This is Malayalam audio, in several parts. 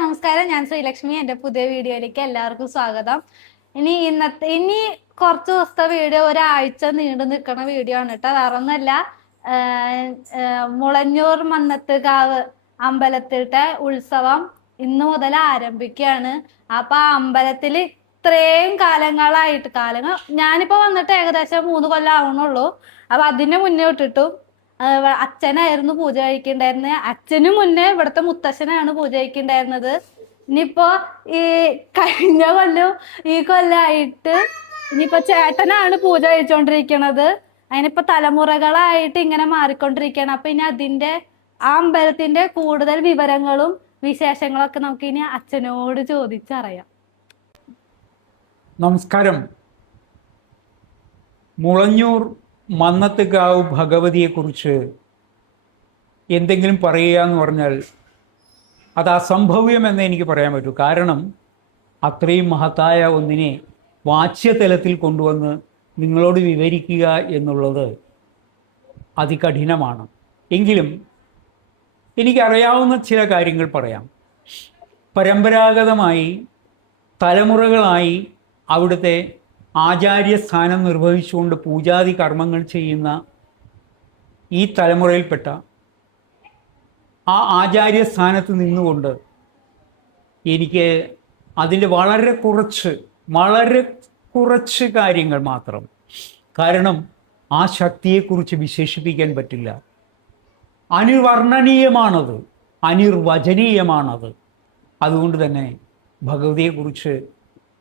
നമസ്കാരം. ഞാൻ ശ്രീലക്ഷ്മി. എൻ്റെ പുതിയ വീഡിയോയിലേക്ക് എല്ലാവർക്കും സ്വാഗതം. ഇനി കുറച്ച് ദിവസത്തെ വീഡിയോ ഒരാഴ്ച നീണ്ടു നിൽക്കുന്ന വീഡിയോ ആണ് കേട്ടോ. വേറെ ഒന്നുമല്ല, മുളഞ്ഞൂർ മന്നത്തുകാവ് അമ്പലത്തിലത്തെ ഉത്സവം ഇന്ന് മുതൽ ആരംഭിക്കുകയാണ്. അപ്പൊ ആ അമ്പലത്തിൽ ഇത്രയും ഞാനിപ്പോ വന്നിട്ട് ഏകദേശം 3 കൊല്ലം ആവണുള്ളൂ. അപ്പൊ അതിന് മുന്നേ ഇട്ടിട്ടും അച്ഛനായിരുന്നു പൂജ കഴിക്കണ്ടായിരുന്നത്. അച്ഛനു മുന്നേ ഇവിടുത്തെ മുത്തശ്ശനാണ് പൂജ കഴിക്കണ്ടായിരുന്നത്. ഇനിയിപ്പോ ഈ കഴിഞ്ഞ കൊല്ലം ഈ കൊല്ലമായിട്ട് ഇനിയിപ്പോ ചേട്ടനാണ് പൂജ കഴിച്ചോണ്ടിരിക്കണത്. അതിനിപ്പോ തലമുറകളായിട്ട് ഇങ്ങനെ മാറിക്കൊണ്ടിരിക്കുകയാണ്. അപ്പൊ ഇനി അതിന്റെ ആ അമ്പലത്തിന്റെ കൂടുതൽ വിവരങ്ങളും വിശേഷങ്ങളൊക്കെ നമുക്ക് ഇനി അച്ഛനോട് ചോദിച്ചറിയാം. നമസ്കാരം. മുളഞ്ഞൂർ മന്നത്തുകാവ് ഭഗവതിയെക്കുറിച്ച് എന്തെങ്കിലും പറയുക എന്ന് പറഞ്ഞാൽ അത് അസംഭവ്യമെന്ന് എനിക്ക് പറയാൻ പറ്റൂ. കാരണം അത്രയും മഹത്തായ ഒന്നിനെ വാച്യതലത്തിൽ കൊണ്ടുവന്ന് നിങ്ങളോട് വിവരിക്കുക എന്നുള്ളത് അതികഠിനമാണ്. എങ്കിലും എനിക്കറിയാവുന്ന ചില കാര്യങ്ങൾ പറയാം. പരമ്പരാഗതമായി തലമുറകളായി അവിടുത്തെ ആചാര്യസ്ഥാനം നിർവഹിച്ചുകൊണ്ട് പൂജാതി കർമ്മങ്ങൾ ചെയ്യുന്ന ഈ തലമുറയിൽപ്പെട്ട ആ ആചാര്യസ്ഥാനത്ത് നിന്നുകൊണ്ട് എനിക്ക് അതിൻ്റെ വളരെ കുറച്ച് കാര്യങ്ങൾ മാത്രം, കാരണം ആ ശക്തിയെക്കുറിച്ച് വിശേഷിപ്പിക്കാൻ പറ്റില്ല. അനിർവർണ്ണനീയമാണത്, അനിർവചനീയമാണത്. അതുകൊണ്ട് തന്നെ ഭഗവതിയെക്കുറിച്ച്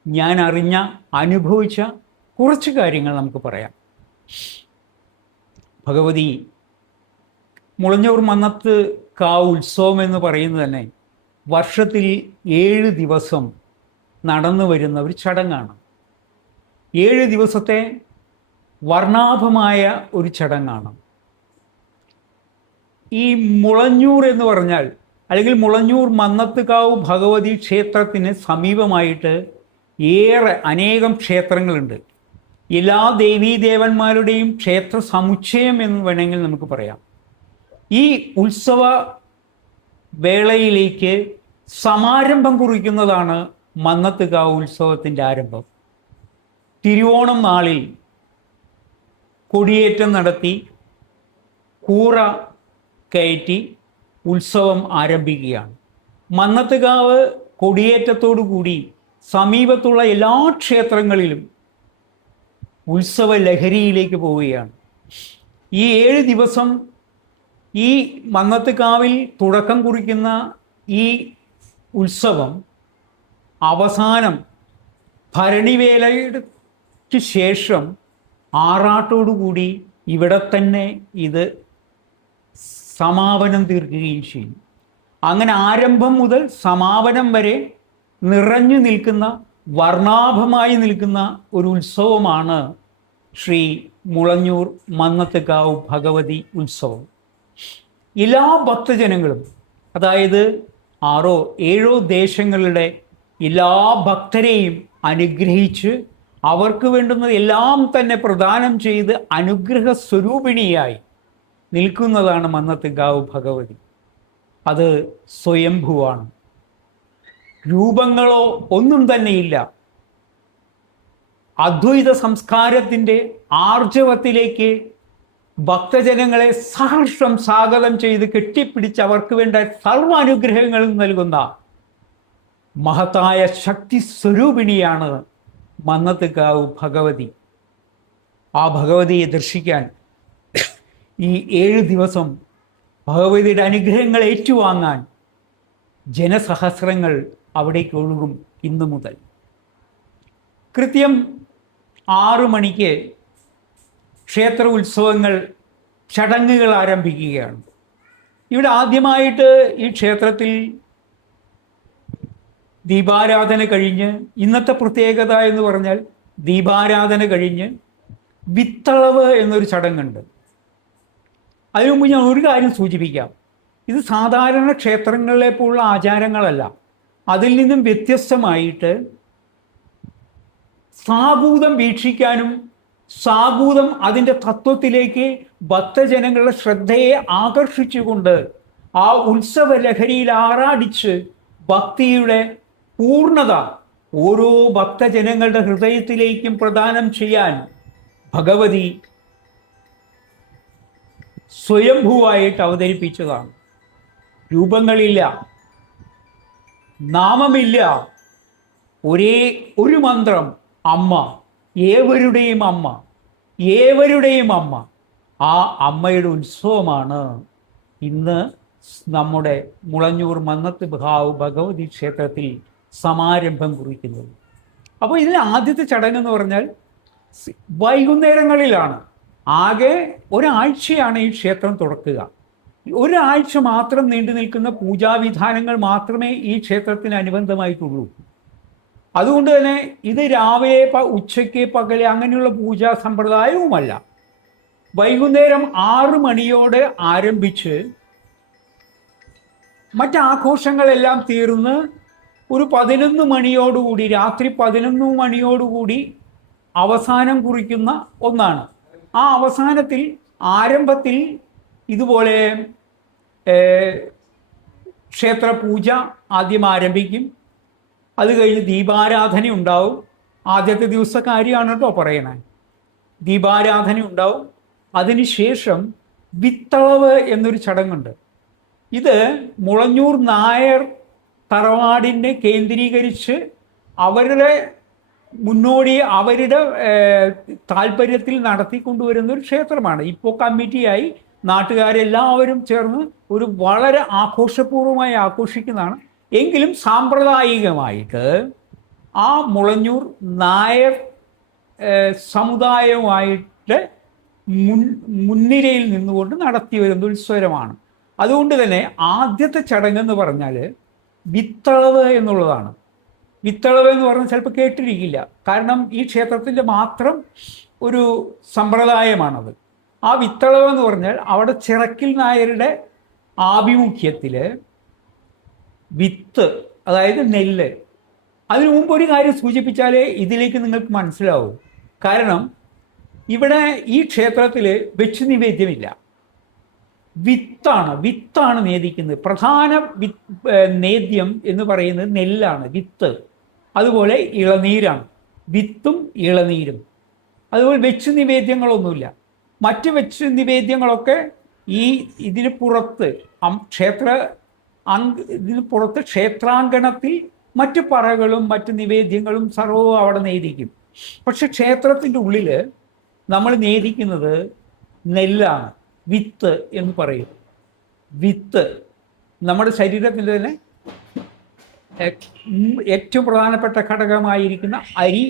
ഞാൻ അറിഞ്ഞ, അനുഭവിച്ച കുറച്ച് കാര്യങ്ങൾ നമുക്ക് പറയാം. ഭഗവതി മുളഞ്ഞൂർ മന്നത്തുകാവ് ഉത്സവം എന്ന് പറയുന്നത് തന്നെ വർഷത്തിൽ 7 ദിവസം നടന്നു വരുന്ന ഒരു ചടങ്ങാണ്. 7 ദിവസത്തെ വർണ്ണാഭമായ ഒരു ചടങ്ങാണ്. ഈ മുളഞ്ഞൂർ എന്ന് പറഞ്ഞാൽ, അല്ലെങ്കിൽ മുളഞ്ഞൂർ മന്നത്തുകാവ് ഭഗവതി ക്ഷേത്രത്തിന് സമീപമായിട്ട് അനേകം ക്ഷേത്രങ്ങളുണ്ട്. എല്ലാ ദേവീദേവന്മാരുടെയും ക്ഷേത്ര സമുച്ചയം എന്ന് വേണമെങ്കിൽ നമുക്ക് പറയാം. ഈ ഉത്സവ വേളയിലേക്ക് സമാരംഭം കുറിക്കുന്നതാണ് മന്നത്തുകാവ് ഉത്സവത്തിൻ്റെ ആരംഭം. തിരുവോണം നാളിൽ കൊടിയേറ്റം നടത്തി കൂറ കയറ്റി ഉത്സവം ആരംഭിക്കുകയാണ്. മന്നത്തുകാവ് കൊടിയേറ്റത്തോടു കൂടി സമീപത്തുള്ള എല്ലാ ക്ഷേത്രങ്ങളിലും ഉത്സവ ലഹരിയിലേക്ക് പോവുകയാണ്. ഈ 7 ദിവസം ഈ മന്നത്തുകാവിൽ തുടക്കം കുറിക്കുന്ന ഈ ഉത്സവം അവസാനം ഭരണിവേലയ്ക്ക് ശേഷം ആറാട്ടോടുകൂടി ഇവിടെ തന്നെ ഇത് സമാപനം തീർക്കുകയും ചെയ്യും. അങ്ങനെ ആരംഭം മുതൽ സമാപനം വരെ നിറഞ്ഞു നിൽക്കുന്ന, വർണ്ണാഭമായി നിൽക്കുന്ന ഒരു ഉത്സവമാണ് ശ്രീ മുളഞ്ഞൂർ മന്നത്തുകാവ് ഭഗവതി ഉത്സവം. എല്ലാ ഭക്തജനങ്ങളും, അതായത് 6-7 ദേശങ്ങളുടെ എല്ലാ ഭക്തരെയും അനുഗ്രഹിച്ച് അവർക്ക് വേണ്ടുന്നത് എല്ലാം തന്നെ പ്രദാനം ചെയ്ത് അനുഗ്രഹ സ്വരൂപിണിയായി നിൽക്കുന്നതാണ് മന്നത്തുകാവ് ഭഗവതി. അത് സ്വയംഭുവാണ്. രൂപങ്ങളോ ഒന്നും തന്നെയില്ല. അദ്വൈത സംസ്കാരത്തിൻ്റെ ആർജവത്തിലേക്ക് ഭക്തജനങ്ങളെ സഹർഷം സ്വാഗതം ചെയ്ത് കെട്ടിപ്പിടിച്ച് അവർക്ക് വേണ്ട സർവാനുഗ്രഹങ്ങളും നൽകുന്ന മഹത്തായ ശക്തി സ്വരൂപിണിയാണ് മന്നത്തുകാവ് ഭഗവതി. ആ ഭഗവതിയെ ദർശിക്കാൻ ഈ 7 ദിവസം ഭഗവതിയുടെ അനുഗ്രഹങ്ങൾ ഏറ്റുവാങ്ങാൻ ജനസഹസ്രങ്ങൾ അവിടേക്ക് ഒഴുകും. ഇന്നു മുതൽ കൃത്യം 6 മണിക്ക് ക്ഷേത്ര ഉത്സവങ്ങൾ, ചടങ്ങുകൾ ആരംഭിക്കുകയാണ്. ഇവിടെ ആദ്യമായിട്ട് ഈ ക്ഷേത്രത്തിൽ ദീപാരാധന കഴിഞ്ഞ്, ഇന്നത്തെ പ്രത്യേകത എന്ന് പറഞ്ഞാൽ ദീപാരാധന കഴിഞ്ഞ് വിത്തളവ് എന്നൊരു ചടങ്ങുണ്ട്. അതിനു മുമ്പ് ഞാൻ ഒരു കാര്യം സൂചിപ്പിക്കാം. ഇത് സാധാരണ ക്ഷേത്രങ്ങളിലെ പോലുള്ള ആചാരങ്ങളല്ല. അതിൽ നിന്നും വ്യത്യസ്തമായിട്ട് സാഭൂതം വീക്ഷിക്കാനും സാഭൂതം അതിൻ്റെ തത്വത്തിലേക്ക് ഭക്തജനങ്ങളുടെ ശ്രദ്ധയെ ആകർഷിച്ചുകൊണ്ട് ആ ഉത്സവ ലഹരിയിൽ ആറാടിച്ച് ഭക്തിയുടെ പൂർണ്ണത ഓരോ ഭക്തജനങ്ങളുടെ ഹൃദയത്തിലേക്കും പ്രദാനം ചെയ്യാൻ ഭഗവതി സ്വയംഭൂവായിട്ട് അവതരിപ്പിച്ചതാണ്. രൂപങ്ങളില്ല, നാമമില്ല, ഒരേ ഒരു മന്ത്രം, അമ്മ, ഏവരുടെയും അമ്മ, ഏവരുടെയും അമ്മ. ആ അമ്മയുടെ ഉത്സവമാണ് ഇന്ന് നമ്മുടെ മുളഞ്ഞൂർ മന്നത്ത് ഭഗവതി ക്ഷേത്രത്തിൽ സമാരംഭം കുറിക്കുന്നത്. അപ്പോൾ ഇതിൽ ആദ്യത്തെ ചടങ്ങ് എന്ന് പറഞ്ഞാൽ വൈകുന്നേരങ്ങളിലാണ്. ആകെ ഒരാഴ്ചയാണ് ഈ ക്ഷേത്രം തുറക്കുക. ഒരാഴ്ച മാത്രം നീണ്ടു നിൽക്കുന്ന പൂജാവിധാനങ്ങൾ മാത്രമേ ഈ ക്ഷേത്രത്തിന് അനുബന്ധമായിട്ടുള്ളൂ. അതുകൊണ്ട് തന്നെ ഇത് രാവിലെ ഉച്ചയ്ക്ക് പകല് അങ്ങനെയുള്ള പൂജാ സമ്പ്രദായവുമല്ല. വൈകുന്നേരം 6 മണിയോടെ ആരംഭിച്ച് മറ്റാഘോഷങ്ങളെല്ലാം തീർന്ന് ഒരു 11 മണിയോടുകൂടി, രാത്രി 11 മണിയോടുകൂടി അവസാനം കുറിക്കുന്ന ഒന്നാണ്. ആ അവസാനത്തിൽ ആരംഭത്തിൽ ഇതുപോലെ ക്ഷേത്ര പൂജ ആദ്യം ആരംഭിക്കും. അത് കഴിഞ്ഞ് ദീപാരാധന ഉണ്ടാവും. ആദ്യത്തെ ദിവസത്തെ കാര്യമാണ് കേട്ടോ പറയണേ. ദീപാരാധന ഉണ്ടാവും. അതിനുശേഷം വിത്തളവ് എന്നൊരു ചടങ്ങുണ്ട്. ഇത് മുളഞ്ഞൂർ നായർ തറവാടിനെ കേന്ദ്രീകരിച്ച് അവരുടെ മുന്നോടി അവരുടെ താല്പര്യത്തിൽ നടത്തിക്കൊണ്ടുവരുന്ന ഒരു ക്ഷേത്രമാണ്. ഇപ്പോൾ കമ്മിറ്റിയായി നാട്ടുകാരെല്ലാവരും ചേർന്ന് ഒരു വളരെ ആഘോഷപൂർവ്വമായി ആഘോഷിക്കുന്നതാണ്. എങ്കിലും സാമ്പ്രദായികമായിട്ട് ആ മുളഞ്ഞൂർ നായർ സമുദായവുമായിട്ട് മുൻനിരയിൽ നിന്നുകൊണ്ട് നടത്തി വരുന്ന ഉത്സവമാണ്. അതുകൊണ്ട് തന്നെ ആദ്യത്തെ ചടങ്ങെന്ന് പറഞ്ഞാൽ വിത്തളവ് എന്നുള്ളതാണ്. വിത്തളവ് എന്ന് പറഞ്ഞാൽ ചിലപ്പോൾ കേട്ടിരിക്കില്ല, കാരണം ഈ ക്ഷേത്രത്തിൻ്റെ മാത്രം ഒരു സമ്പ്രദായമാണത്. ആ വിത്തളവ് എന്ന് പറഞ്ഞാൽ അവിടെ ചിറക്കിൽ നായരുടെ ആഭിമുഖ്യത്തിൽ വിത്ത്, അതായത് നെല്ല്. അതിനു മുമ്പ് ഒരു കാര്യം സൂചിപ്പിച്ചാലേ ഇതിലേക്ക് നിങ്ങൾക്ക് മനസ്സിലാവും. കാരണം ഇവിടെ ഈ ക്ഷേത്രത്തിൽ വെച്ച് നിവേദ്യമില്ല, വിത്താണ് നേദിക്കുന്നത്. പ്രധാന നേദ്യം എന്ന് പറയുന്നത് നെല്ലാണ്, വിത്ത്. അതുപോലെ ഇളനീരാണ്, വിത്തും ഇളനീരും. അതുപോലെ വെച്ച് നിവേദ്യങ്ങളൊന്നുമില്ല. മറ്റ് വെച്ച് നിവേദ്യങ്ങളൊക്കെ ഇതിന് പുറത്ത് ഇതിന് പുറത്ത് ക്ഷേത്രാങ്കണത്തിൽ മറ്റ് പറകളും മറ്റ് നിവേദ്യങ്ങളും സർവ്വവും അവിടെ നേദിക്കും. പക്ഷെ ക്ഷേത്രത്തിൻ്റെ ഉള്ളിൽ നമ്മൾ നേദിക്കുന്നത് നെല്ലാണ്, വിത്ത് എന്ന് പറയും. വിത്ത് നമ്മുടെ ശരീരത്തിൻ്റെ തന്നെ ഏറ്റവും പ്രധാനപ്പെട്ട ഘടകമായിരിക്കുന്ന അരി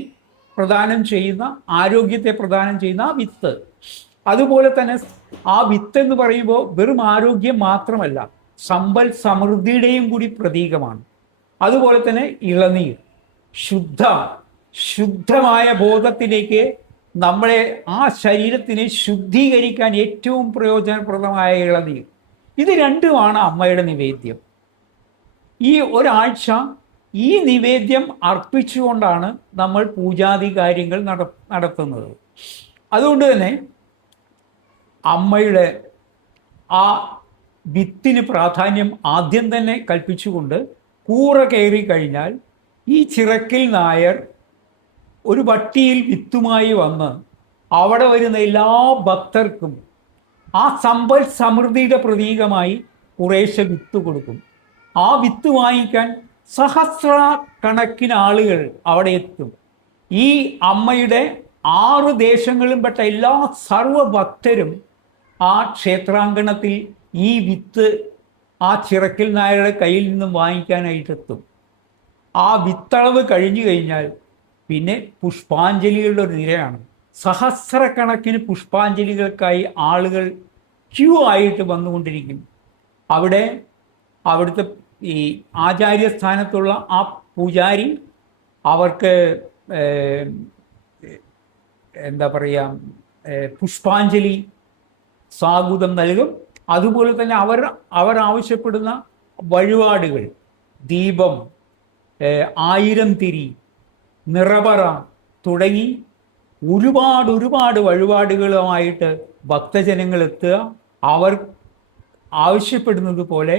പ്രദാനം ചെയ്യുന്ന, ആരോഗ്യത്തെ പ്രദാനം ചെയ്യുന്ന ആ വിത്ത്. അതുപോലെ തന്നെ ആ വിത്ത് എന്ന് പറയുമ്പോൾ വെറും ആരോഗ്യം മാത്രമല്ല, സമ്പൽ സമൃദ്ധിയുടെയും കൂടി പ്രതീകമാണ്. അതുപോലെ തന്നെ ഇളനീർ, ശുദ്ധമായ ബോധത്തിലേക്ക് നമ്മളെ ആ ശരീരത്തിനെ ശുദ്ധീകരിക്കാൻ ഏറ്റവും പ്രയോജനപ്രദമായ ഇളനീർ. ഇത് രണ്ടുമാണ് അമ്മയുടെ നിവേദ്യം. ഈ ഒരാഴ്ച ഈ നിവേദ്യം അർപ്പിച്ചുകൊണ്ടാണ് നമ്മൾ പൂജാതി കാര്യങ്ങൾ നടത്തുന്നത്. അതുകൊണ്ട് തന്നെ അമ്മയുടെ ആ വിത്തിന് പ്രാധാന്യം ആദ്യം തന്നെ കൽപ്പിച്ചുകൊണ്ട് കൂറ കയറി കഴിഞ്ഞാൽ ഈ ചിറക്കിൽ നായർ ഒരു വട്ടിയിൽ വിത്തുമായി വന്ന് അവിടെ വരുന്ന എല്ലാ ഭക്തർക്കും ആ സമ്പൽ സമൃദ്ധിയുടെ പ്രതീകമായി കുറേശ്ശെ വിത്ത് കൊടുക്കും. ആ വിത്ത് വാങ്ങിക്കാൻ സഹസ്രക്കണക്കിന് ആളുകൾ അവിടെ എത്തും. ഈ അമ്മയുടെ 6 ദേശങ്ങളും പെട്ട എല്ലാ സർവഭക്തരും ആ ക്ഷേത്രാങ്കണത്തിൽ ഈ വിത്ത് ആ ചിറക്കൽ നായരുടെ കയ്യിൽ നിന്നും വാങ്ങിക്കാനായിട്ടെത്തും. ആ വിത്തളവ് കഴിഞ്ഞു കഴിഞ്ഞാൽ പിന്നെ പുഷ്പാഞ്ജലികളുടെ ഒരു നിരയാണ്. സഹസ്രക്കണക്കിന് പുഷ്പാഞ്ജലികൾക്കായി ആളുകൾ ക്യൂ ആയിട്ട് വന്നുകൊണ്ടിരിക്കും. അവിടുത്തെ ഈ ആചാര്യസ്ഥാനത്തുള്ള ആ പൂജാരി അവർക്ക് എന്താ പറയുക, പുഷ്പാഞ്ജലി സ്വാഗതം നൽകും. അതുപോലെ തന്നെ അവർ ആവശ്യപ്പെടുന്ന വഴിപാടുകൾ, ദീപം, 1000 തിരി, നിറപറ തുടങ്ങി ഒരുപാട് വഴിപാടുകളുമായിട്ട് ഭക്തജനങ്ങൾ എത്തുക. അവർ ആവശ്യപ്പെടുന്നത് പോലെ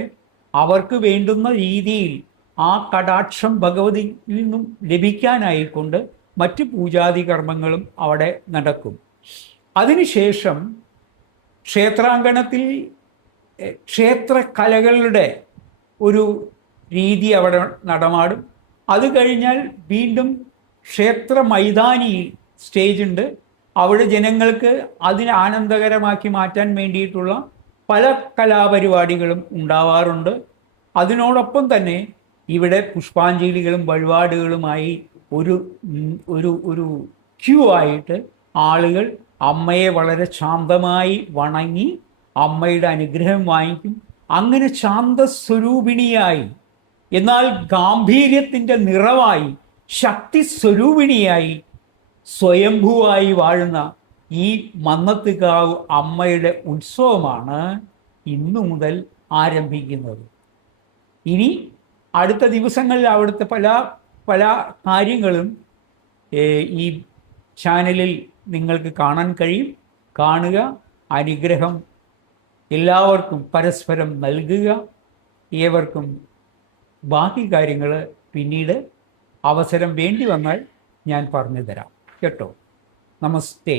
അവർക്ക് വേണ്ടുന്ന രീതിയിൽ ആ കടാക്ഷം ഭഗവതിയിൽ നിന്നും ലഭിക്കാനായിക്കൊണ്ട് മറ്റ് പൂജാതി കർമ്മങ്ങളും അവിടെ നടക്കും. അതിനുശേഷം ക്ഷേത്രാങ്കണത്തിൽ ക്ഷേത്രകലകളുടെ ഒരു രീതി അവിടെ നടമാടും. അത് കഴിഞ്ഞാൽ വീണ്ടും ക്ഷേത്ര മൈതാനിയിൽ സ്റ്റേജ് ഉണ്ട്. അവിടെ ജനങ്ങൾക്ക് അതിനെ ആനന്ദകരമാക്കി മാറ്റാൻ വേണ്ടിയിട്ടുള്ള പല കലാപരിപാടികളും ഉണ്ടാവാറുണ്ട്. അതിനോടൊപ്പം തന്നെ ഇവിടെ പുഷ്പാഞ്ജലികളും വഴിപാടുകളുമായി ഒരു ഒരു ഒരു ക്യൂ ആയിട്ട് ആളുകൾ അമ്മയെ വളരെ ശാന്തമായി വണങ്ങി അമ്മയുടെ അനുഗ്രഹം വാങ്ങിക്കും. അങ്ങനെ ശാന്തസ്വരൂപിണിയായി, എന്നാൽ ഗാംഭീര്യത്തിൻ്റെ നിറവായി, ശക്തി സ്വരൂപിണിയായി, സ്വയംഭൂവായി വാഴുന്ന ഈ മന്നത്തുകാവ് അമ്മയുടെ ഉത്സവമാണ് ഇന്നു മുതൽ ആരംഭിക്കുന്നത്. ഇനി അടുത്ത ദിവസങ്ങളിൽ അവിടുത്തെ പല പല കാര്യങ്ങളും ഈ ചാനലിൽ നിങ്ങൾക്ക് കാണാൻ കഴിയും. കാണുക, അനുഗ്രഹം എല്ലാവർക്കും പരസ്പരം നൽകുക. ഏവർക്കും ബാക്കി കാര്യങ്ങൾ പിന്നീട് അവസരം വേണ്ടി വന്നാൽ ഞാൻ പറഞ്ഞു തരാം കേട്ടോ. നമസ്തേ.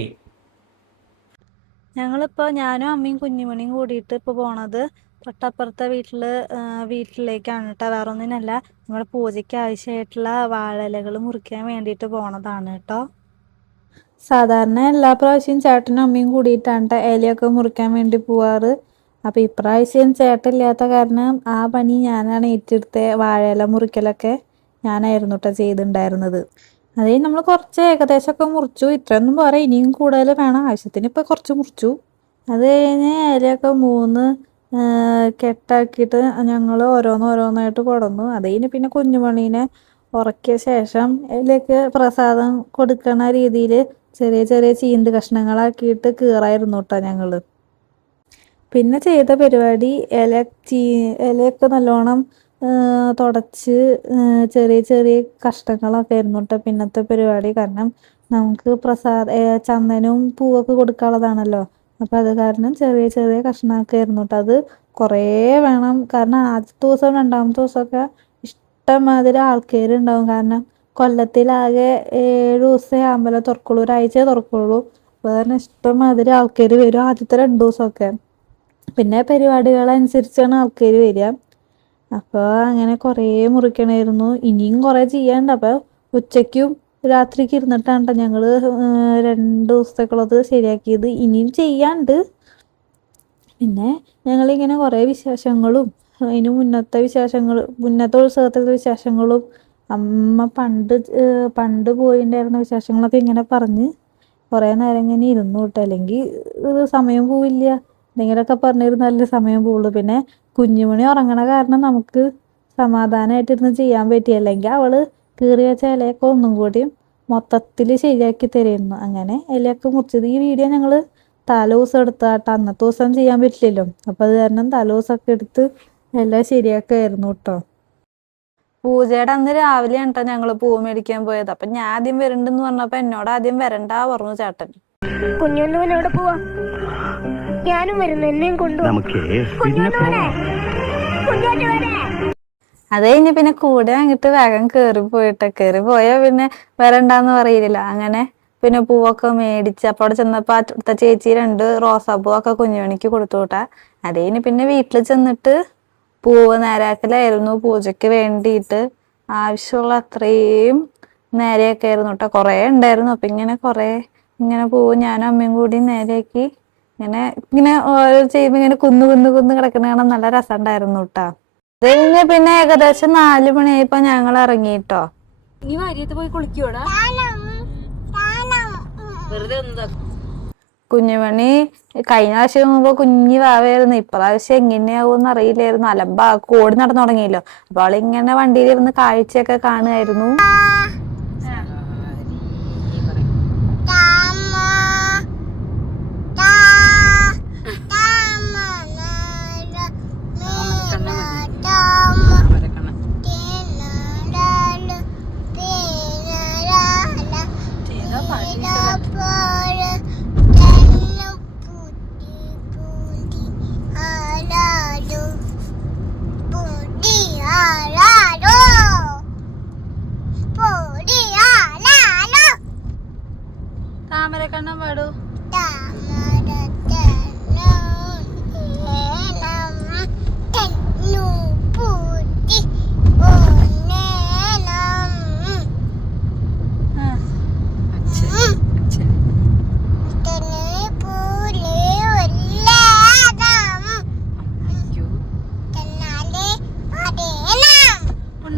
ഞങ്ങളിപ്പോൾ ഞാനും അമ്മയും കുഞ്ഞുമണിയും കൂടിയിട്ട് ഇപ്പോൾ പോണത് തൊട്ടപ്പുറത്തെ വീട്ടിലേക്കാണ് കേട്ടോ. വേറെ ഒന്നിനല്ല, നമ്മുടെ പൂജയ്ക്ക് ആവശ്യമായിട്ടുള്ള വാഴയിലകൾ മുറിക്കാൻ വേണ്ടിയിട്ട് പോണതാണ് കേട്ടോ. സാധാരണ എല്ലാ പ്രാവശ്യവും ചേട്ടനും അമ്മയും കൂടിയിട്ടാണ് കേട്ടോ ഇലയൊക്കെ മുറിക്കാൻ വേണ്ടി പോവാറ്. അപ്പോൾ ഇപ്രാവശ്യം ചേട്ടനില്ലാത്ത കാരണം ആ പണി ഞാനാണ് ഏറ്റെടുത്ത്. വാഴയില മുറിക്കലൊക്കെ ഞാനായിരുന്നു കേട്ടോ ചെയ്തിട്ടുണ്ടായിരുന്നത്. അത് നമ്മൾ കുറച്ച് ഏകദേശമൊക്കെ മുറിച്ചു. ഇത്രയൊന്നും പോരാ, ഇനിയും കൂടുതൽ വേണം. ആവശ്യത്തിന് ഇപ്പോൾ കുറച്ച് മുറിച്ചു. അത് കഴിഞ്ഞ് ഇലയൊക്കെ 3 കെട്ടാക്കിയിട്ട് ഞങ്ങൾ ഓരോന്നായിട്ട് കൊടന്നു. അത് കഴിഞ്ഞ് പിന്നെ കുഞ്ഞുമണീനെ ഉറക്കിയ ശേഷം ഇതിലേക്ക് പ്രസാദം കൊടുക്കണ രീതിയിൽ ചെറിയ ചെറിയ ചീന്ത് കഷ്ണങ്ങളാക്കിയിട്ട് കീറായിരുന്നു കേട്ടോ ഞങ്ങൾ. പിന്നെ ചെയ്ത പരിപാടി ഇലയൊക്കെ നല്ലോണം തുടച്ച് ചെറിയ ചെറിയ കഷ്ണങ്ങളൊക്കെ ആയിരുന്നു കേട്ടോ പിന്നത്തെ പരിപാടി. കാരണം നമുക്ക് ചന്ദനവും പൂവൊക്കെ കൊടുക്കാനുള്ളതാണല്ലോ. അപ്പം അത് കാരണം ചെറിയ ചെറിയ കഷ്ണമൊക്കെ ആയിരുന്നു കേട്ടോ. അത് കുറേ വേണം. കാരണം ആദ്യത്തെ ദിവസം 2ാമത്തെ ദിവസമൊക്കെ ഇഷ്ടംമാതിരി ആൾക്കാരുണ്ടാവും. കാരണം കൊല്ലത്തിലാകെ 7 ദിവസമേ അമ്പലം തുറക്കുള്ളൂ, ഒരാഴ്ചയെ തുറക്കുള്ളൂ. അപ്പോൾ തന്നെ ഇഷ്ടംമാതിരി ആൾക്കാർ വരും ആദ്യത്തെ 2 ദിവസമൊക്കെ. പിന്നെ പരിപാടികളനുസരിച്ചാണ് ആൾക്കാർ വരിക. അപ്പോൾ അങ്ങനെ കുറേ മുറിക്കണമായിരുന്നു. ഇനിയും കുറേ ചെയ്യാനുണ്ട്. അപ്പോൾ ഉച്ചയ്ക്കും രാത്രിക്ക് ഇരുന്നിട്ടാണ് ഞങ്ങൾ 2 ദിവസത്തേക്കുള്ളത് ശരിയാക്കിയത്. ഇനിയും ചെയ്യാണ്ട്. പിന്നെ ഞങ്ങളിങ്ങനെ കുറേ വിശേഷങ്ങളും അതിന് മുന്നത്തെ ഉത്സവത്തിലെ വിശേഷങ്ങളും അമ്മ പണ്ട് പോയിട്ടുണ്ടായിരുന്ന വിശേഷങ്ങളൊക്കെ ഇങ്ങനെ പറഞ്ഞ് കുറേ നേരം ഇങ്ങനെ ഇരുന്നു കേട്ടോ. അല്ലെങ്കിൽ സമയം പോവില്ല. എന്തെങ്കിലുമൊക്കെ പറഞ്ഞിരുന്നാലേ സമയം പോവുള്ളൂ. പിന്നെ കുഞ്ഞുമണി ഉറങ്ങണ കാരണം നമുക്ക് സമാധാനമായിട്ടിരുന്ന് ചെയ്യാൻ പറ്റി. അല്ലെങ്കിൽ അവൾ കീറി വെച്ച ഇലയൊക്കെ ഒന്നും കൂടി മൊത്തത്തിൽ ശരിയാക്കി തരുന്നു. അങ്ങനെ ഇലയൊക്കെ മുറിച്ചത്. ഈ വീഡിയോ ഞങ്ങൾ തലേദിവസം എടുത്താട്ടോ. അന്നത്തെ ദിവസം ചെയ്യാൻ പറ്റില്ലല്ലോ. അപ്പോൾ അത് കാരണം തലേദിവസമൊക്കെ എടുത്ത് എല്ലാം ശരിയാക്കുമായിരുന്നു കേട്ടോ. പൂജയുടെ അന്ന് രാവിലെയാണ് കേട്ടോ ഞങ്ങൾ പൂവ് മേടിക്കാൻ പോയത്. അപ്പം ഞാൻ ആദ്യം വരണ്ടെന്ന് പറഞ്ഞപ്പോൾ എന്നോട് ആദ്യം വരണ്ടാ പറഞ്ഞു ചേട്ടൻ. കുഞ്ഞുണ്ണൂനോട് പോവാ, ഞാനും വരുന്നു, എന്നെയും കൊണ്ടുപോകും. അത് കഴിഞ്ഞ് പിന്നെ കൂടെ അങ്ങോട്ട് വേഗം കയറി പോയാൽ പിന്നെ വരണ്ടാന്ന് പറയില്ല. അങ്ങനെ പിന്നെ പൂവൊക്കെ മേടിച്ച് അപ്പോൾ അവിടെ ചെന്നപ്പോൾ അടുത്ത ചേച്ചി 2 റോസാപ്പൂവൊക്കെ കുഞ്ഞുമണിക്ക് കൊടുത്തു വിട്ടാ. അത് കഴിഞ്ഞ് പിന്നെ വീട്ടിൽ ചെന്നിട്ട് പൂവ് നേരാക്കലായിരുന്നു. പൂജയ്ക്ക് വേണ്ടിയിട്ട് ആവശ്യമുള്ള അത്രയും നേരെയൊക്കെ ആയിരുന്നു കേട്ടോ. കുറേ ഉണ്ടായിരുന്നു. അപ്പം ഇങ്ങനെ പൂവ് ഞാനും അമ്മയും കൂടി നേരെയാക്കി ഇങ്ങനെ ഓരോ ചെയ്യുമ്പോൾ ഇങ്ങനെ കുന്ന് കിടക്കുന്ന കാണാൻ നല്ല രസം ഉണ്ടായിരുന്നു കേട്ടോ. അത് കഴിഞ്ഞ് പിന്നെ ഏകദേശം 4 മണിയായപ്പോ ഞങ്ങൾ ഇറങ്ങിട്ടോ. ഈ വാര്യത്ത് പോയി കുളിക്കോടാ? കുഞ്ഞുമണി കഴിഞ്ഞ പ്രാവശ്യം മുമ്പ് കുഞ്ഞു വാവായിരുന്നു. ഇപ്രാവശ്യം എങ്ങനെയാവൂന്ന് അറിയില്ലായിരുന്നു. ഓടി നടന്നു തുടങ്ങിയല്ലോ. അപ്പൊ അവളിങ്ങനെ വണ്ടിയിലിരുന്ന് കാഴ്ചയൊക്കെ കാണുമായിരുന്നു.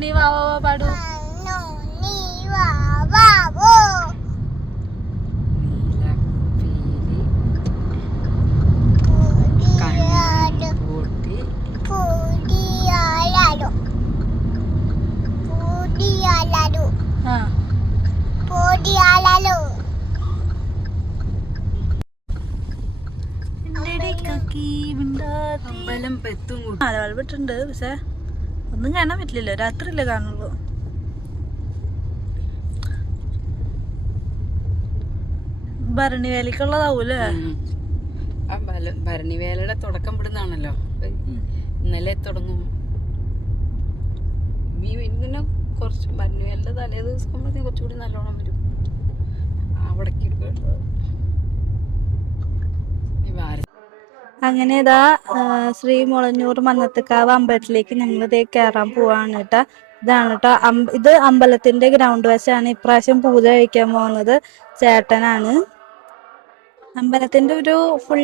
നീ വാ വാ വാ പാടൂ. വിട്ടുണ്ട് പക്ഷെ ഒന്നും കാണാൻ പറ്റില്ലല്ലോ, രാത്രിയല്ലേ കാണുള്ളൂ. ഭരണി വേലക്കുള്ളതാവൂലേ? ഭരണി വേലയുടെ തുടക്കം ഇവിടുന്നാണല്ലോ. ഇന്നലെ തുടങ്ങും. ഇങ്ങനെ കുറച്ച് ഭരണി വേലയുടെ തലേ ദിവസം കുറച്ചുകൂടി നല്ലോണം വരും. അവിടേക്ക് അങ്ങനെ ഇതാ ശ്രീ മുളഞ്ഞൂർ മന്നത്തുകാവ് അമ്പലത്തിലേക്ക് ഞങ്ങൾ ഇതേ കയറാൻ പോവാണ് കേട്ടാ. ഇതാണ് കേട്ടോ ഇത് അമ്പലത്തിന്റെ ഗ്രൗണ്ട് വശമാണ്. ഇപ്രാവശ്യം പൂജ കഴിക്കാൻ പോകുന്നത് ചേട്ടനാണ്. അമ്പലത്തിന്റെ ഒരു ഫുൾ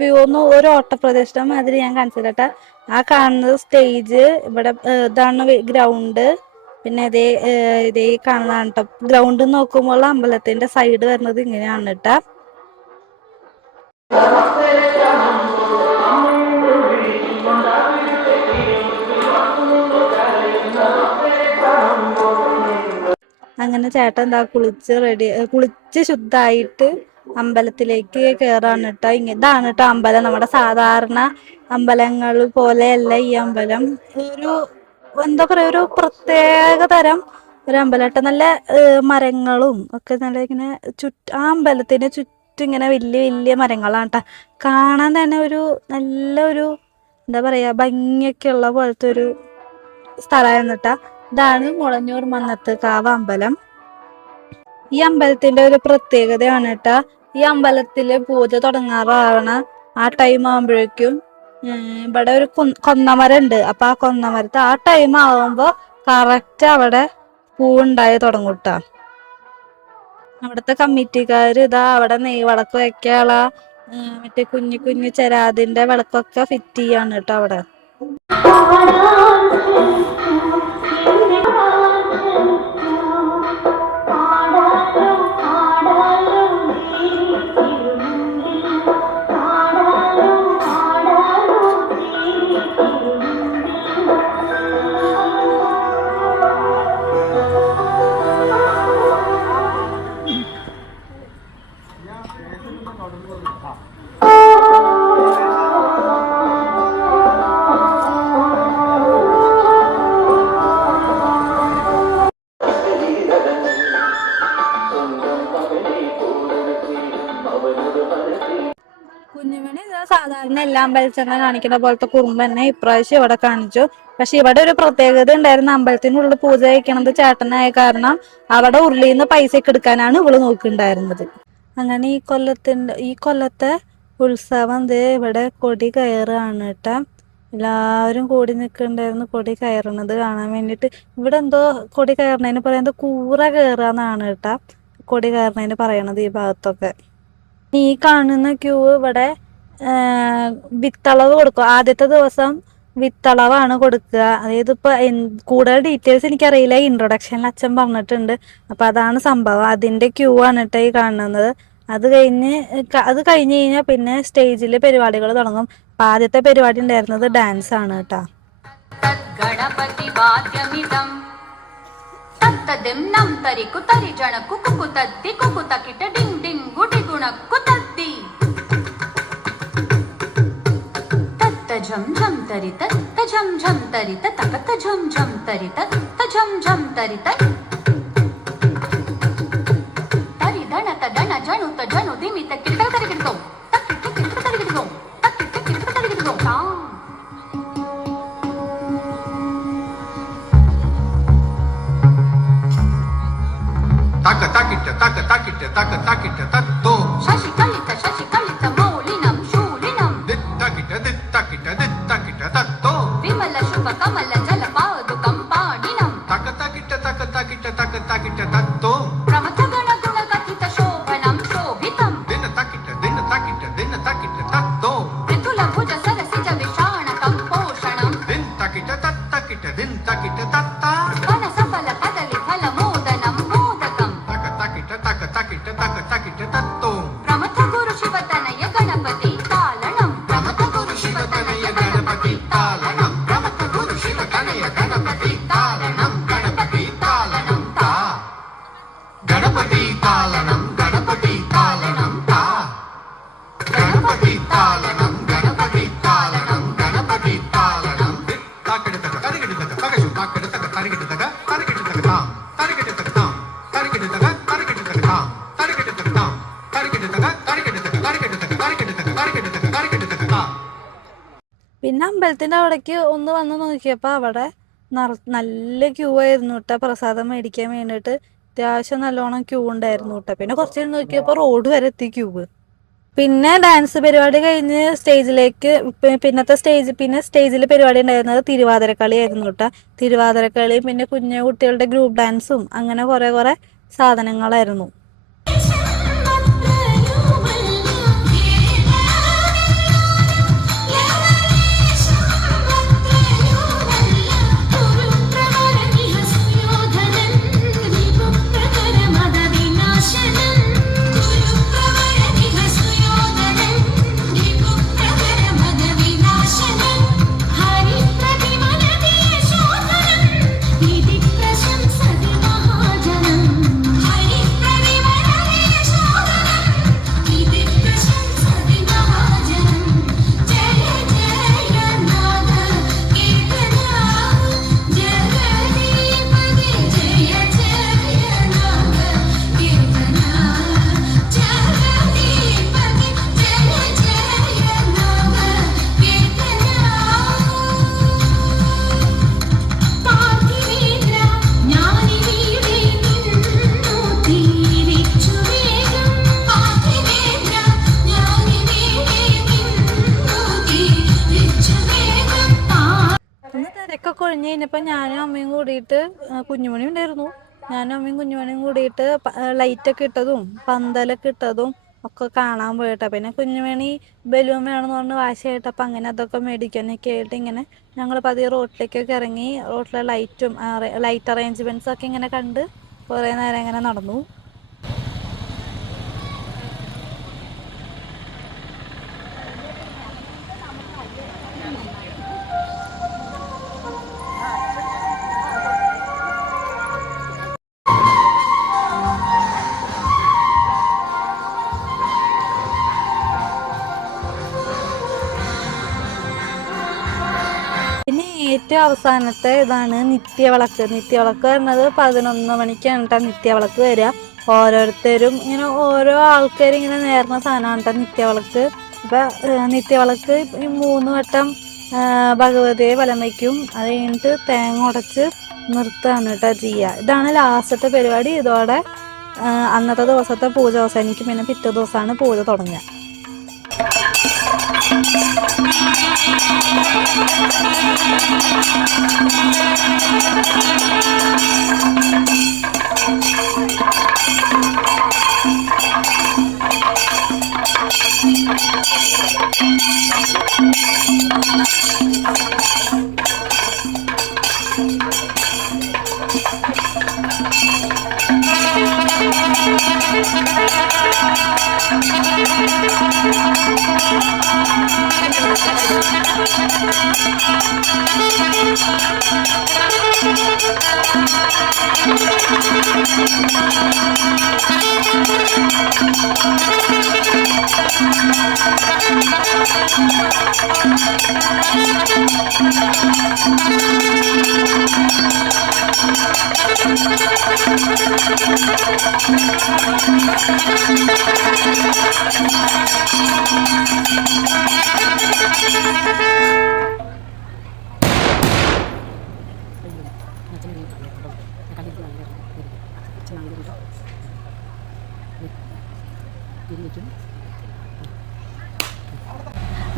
വ്യൂ ഒന്ന് ഒരു ഓട്ടപ്രദക്ഷിണം മാതിരി ഞാൻ കാണിച്ചു കേട്ടാ. ആ കാണുന്നത് സ്റ്റേജ്, ഇവിടെ ഇതാണ് ഗ്രൗണ്ട്, പിന്നെ ഇതേ കാണുന്നതാണ് കേട്ടോ. ഗ്രൗണ്ട് നോക്കുമ്പോൾ അമ്പലത്തിന്റെ സൈഡ് വരുന്നത് ഇങ്ങനെയാണ് കേട്ടാ. അങ്ങനെ ചേട്ടൻ എന്താ കുളിച്ച് ശുദ്ധായിട്ട് അമ്പലത്തിലേക്ക് കയറാണ് കേട്ടോ. ഇതാണ് കേട്ടോ അമ്പലം. നമ്മുടെ സാധാരണ അമ്പലങ്ങൾ പോലെയല്ല ഈ അമ്പലം. ഒരു എന്താ പറയാ, ഒരു പ്രത്യേക തരം ഒരു അമ്പലം കേട്ടോ. നല്ല മരങ്ങളും ഒക്കെ നല്ല ഇങ്ങനെ ആ അമ്പലത്തിന് ചുറ്റും ഇങ്ങനെ വലിയ വലിയ മരങ്ങളാണ് കേട്ടോ. കാണാൻ തന്നെ ഒരു നല്ലൊരു എന്താ പറയാ ഭംഗിയൊക്കെ ഉള്ള പോലത്തെ ഒരു സ്ഥലമായിരുന്നു കേട്ടോ. ഇതാണ് മുളഞ്ഞൂർ മന്നത്തുകാവ് അമ്പലം. ഈ അമ്പലത്തിന്റെ ഒരു പ്രത്യേകതയാണ് കേട്ടാ, ഈ അമ്പലത്തില് പൂജ തുടങ്ങാറാവണ ആ ടൈം ആകുമ്പോഴേക്കും ഇവിടെ ഒരു കൊന്നമരം ഉണ്ട്. അപ്പൊ ആ കൊന്നമരത്ത് ആ ടൈം ആവുമ്പോ കറക്റ്റ് അവിടെ പൂവുണ്ടായി തുടങ്ങൂട്ടാ. അവിടുത്തെ കമ്മിറ്റിക്കാര് ഇതാ അവിടെ നെയ്വിളക്ക് വെക്കാനുള്ള മറ്റേ കുഞ്ഞു കുഞ്ഞു ചെരാതിന്റെ വിളക്കൊക്കെ ഫിറ്റ് ചെയ്യാണ് കേട്ടോ അവിടെ. കുഞ്ഞുമണി സാധാരണ എല്ലാ അമ്പലച്ചെണ്ണ കാണിക്കുന്ന പോലത്തെ കുറുമ്പ് തന്നെ ഇപ്രാവശ്യം ഇവിടെ കാണിച്ചു. പക്ഷെ ഇവിടെ ഒരു പ്രത്യേകത ഉണ്ടായിരുന്നു. അമ്പലത്തിനുള്ളിൽ പൂജ കഴിക്കണത് ചേട്ടനായ കാരണം അവിടെ ഉള്ളിൽ നിന്ന് പൈസ ഒക്കെ എടുക്കാനാണ് ഇവള് നോക്കിണ്ടായിരുന്നത്. അങ്ങനെ ഈ കൊല്ലത്തെ ഉത്സവം ഇവിടെ കൊടി കയറാണ് കേട്ടാ. എല്ലാവരും കൂടി നിൽക്കുന്നുണ്ടായിരുന്നു കൊടി കയറണത് കാണാൻ വേണ്ടിയിട്ട്. ഇവിടെ എന്തോ കൊടി കയറണതിന് പറയുന്നത് കൂറ കയറാന്നാണ് കേട്ടാ കൊടി കയറണതിന് പറയണത് ഈ ഭാഗത്തൊക്കെ. ഈ കാണുന്ന ക്യൂ ഇവിടെ വിത്തളവ് കൊടുക്കും. ആദ്യത്തെ ദിവസം വിത്തളവാണ് കൊടുക്കുക. അതായത് ഇപ്പൊ കൂടുതൽ ഡീറ്റെയിൽസ് എനിക്കറിയില്ല, ഇൻട്രൊഡക്ഷനിൽ അച്ഛൻ പറഞ്ഞിട്ടുണ്ട്. അപ്പൊ അതാണ് സംഭവം. അതിന്റെ ക്യൂ ആണ് കേട്ടോ ഈ കാണുന്നത്. അത് കഴിഞ്ഞ് കഴിഞ്ഞാൽ പിന്നെ സ്റ്റേജില് പരിപാടികൾ തുടങ്ങും. അപ്പൊ ആദ്യത്തെ പരിപാടി ഉണ്ടായിരുന്നത് ഡാൻസ് ആണ് കേട്ടോ. झम झम तरित झम झम तरित तकत झम झम तरित झम झम तरित तरि दण तदण जणु तजणु दिमित किट तरिगिडो तकिट किट तरिगिडो तकिट किट तरिगिडो ता तक तकिट तक तकिट तक तकिट तत्तो शशि कलित मौलिनं शूलिनं दित्तकिट दित्तकिट दित्तकिट तत्तो विमल शुभ कमल जल पादुकं पाणिनं तक तकिट तक तकिट तक तकिट तत्तो प्रमथ गण गुण कथित शोभनं शोभितं दिन तकिट तत्तो ऋतुल भुज सरसिज विषाणकं पोषणं दिन तकिट तत्तकिट तत्ता പിന്നെ അമ്പലത്തിന്റെ അവിടേക്ക് ഒന്ന് വന്ന് നോക്കിയപ്പോ അവിടെ നല്ല ക്യൂ ആയിരുന്നു കേട്ടോ പ്രസാദം മേടിക്കാൻ വേണ്ടിയിട്ട്. അത്യാവശ്യം നല്ലോണം ക്യൂ ഉണ്ടായിരുന്നു കേട്ടോ. പിന്നെ കുറച്ച് നേരം നോക്കിയപ്പോ റോഡ് വരെ എത്തി ക്യൂവ്. പിന്നെ ഡാൻസ് പരിപാടി കഴിഞ്ഞ് സ്റ്റേജിലേക്ക് പിന്നെ സ്റ്റേജിൽ പരിപാടി ഉണ്ടായിരുന്നത് തിരുവാതിരക്കളി ആയിരുന്നു കേട്ടോ. തിരുവാതിരക്കളി പിന്നെ കുഞ്ഞു കുട്ടികളുടെ ഗ്രൂപ്പ് ഡാൻസും അങ്ങനെ കുറെ സാധനങ്ങളായിരുന്നു. കൊഴിഞ്ഞ് കഴിഞ്ഞപ്പോൾ ഞാനും അമ്മയും കൂടിയിട്ട് കുഞ്ഞുമണി ഉണ്ടായിരുന്നു. ഞാനും അമ്മയും കുഞ്ഞുമണിയും കൂടിയിട്ട് ലൈറ്റൊക്കെ ഇട്ടതും പന്തലൊക്കെ ഇട്ടതും ഒക്കെ കാണാൻ പോയിട്ടാ. പിന്നെ കുഞ്ഞുമണി ബലൂൺ വേണമെന്ന് പറഞ്ഞ് വാശിയായിട്ട് അപ്പം അങ്ങനെ അതൊക്കെ മേടിക്കാനൊക്കെ ആയിട്ട് ഇങ്ങനെ ഞങ്ങൾ പതിയെ റോട്ടിലേക്കൊക്കെ ഇറങ്ങി റോട്ടിലെ ലൈറ്റ് അറേഞ്ച്മെന്റ്സ് ഒക്കെ ഇങ്ങനെ കണ്ട് കുറേ നേരം ഇങ്ങനെ നടന്നു. പിന്നെ ഏറ്റവും അവസാനത്തെ ഇതാണ് നിത്യവിളക്ക്. നിത്യവിളക്ക് വരുന്നത് 11 മണിക്കാണ് കേട്ടോ നിത്യവിളക്ക് വരിക. ഓരോരുത്തരും ഇങ്ങനെ ഓരോ ആൾക്കാരും ഇങ്ങനെ നേർന്ന സാധനമാണ് കേട്ടോ നിത്യവിളക്ക്. അപ്പം നിത്യവിളക്ക് ഈ 3 വട്ടം ഭഗവതിയെ വലം വയ്ക്കും. അത് കഴിഞ്ഞിട്ട് തേങ്ങ ഉടച്ച് നിർത്തുകയാണ് കേട്ടോ ചെയ്യുക. ഇതാണ് ലാസ്റ്റത്തെ പരിപാടി. ഇതോടെ അന്നത്തെ ദിവസത്തെ പൂജ അവസാനിക്കും. പിന്നെ പിറ്റേ ദിവസമാണ് പൂജ തുടങ്ങുക.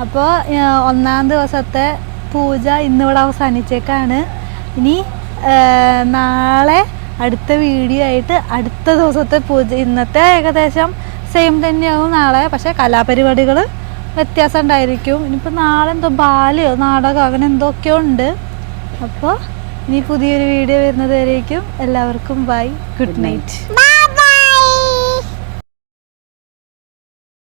അപ്പോൾ 1-ാം ദിവസത്തെ പൂജ ഇന്നിവിടെ അവസാനിച്ചേക്കാണ്. ഇനി നാളെ അടുത്ത വീഡിയോ ആയിട്ട് അടുത്ത ദിവസത്തെ പൂജ. ഇന്നത്തെ ഏകദേശം സെയിം തന്നെയാവും നാളെ, പക്ഷേ കലാപരിപാടികൾ വ്യത്യാസം ഉണ്ടായിരിക്കും. ഇനിയിപ്പോൾ നാളെ എന്തോ ബാലയോ നാടകമോ അങ്ങനെ എന്തൊക്കെയോ ഉണ്ട്. അപ്പോൾ ഇനി പുതിയൊരു വീഡിയോ വരുന്നത് വരേക്കും എല്ലാവർക്കും ബൈ, ഗുഡ് നൈറ്റ്.